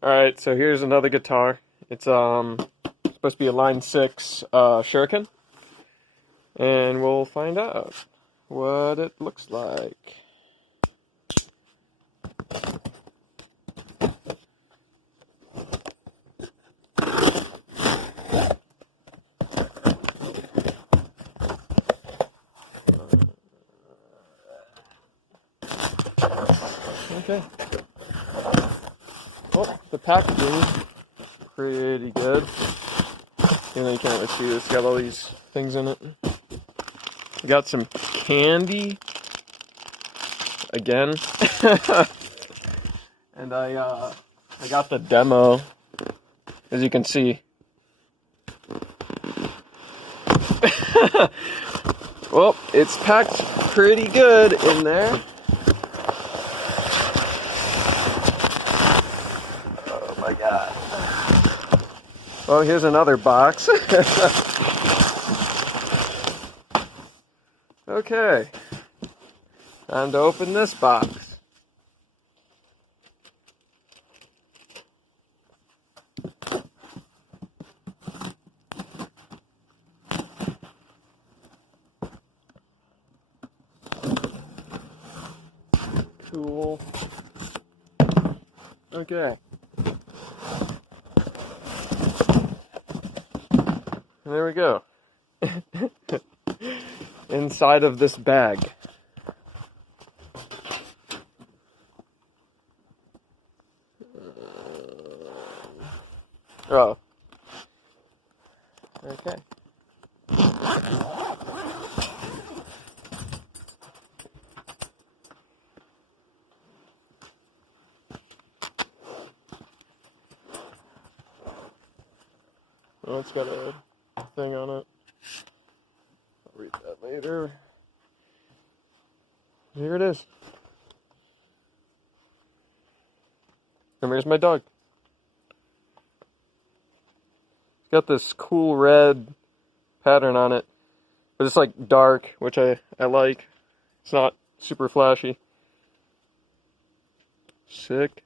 Alright, so here's another guitar. It's supposed to be a line 6 Shuriken. And we'll find out what it looks like. Okay. Well, the packaging pretty good. You know, you can't really see this. Got all these things in it. We got some candy again, and I got the demo, as you can see. Well, it's packed pretty good in there. Oh my god. Well, here's another box. Okay. Time to open this box. Cool. Okay. There we go. Inside of this bag. Oh. Okay. Well, it's got a thing on it. I'll read that later. Here it is. And here's my dog. It's got this cool red pattern on it. But it's like dark, which I like. It's not super flashy. Sick.